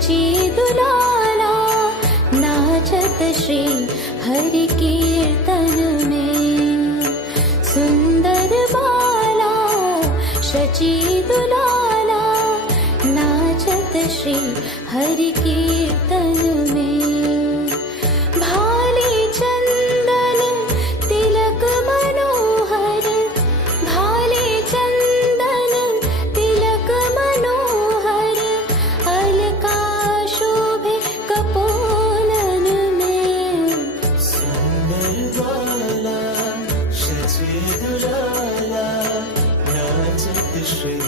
शची दुलाला नाचत श्री हरि कीर्तन में। सुंदर बाला शची दुलाला नाचत श्री हरि कीर्तन में। भाले चंदन तिलक मनोहर, भाले चंदन तिलक मनोहर, अलका शोभे कपोलन में। सुंदर बाला शची दुलाला नाचत श्री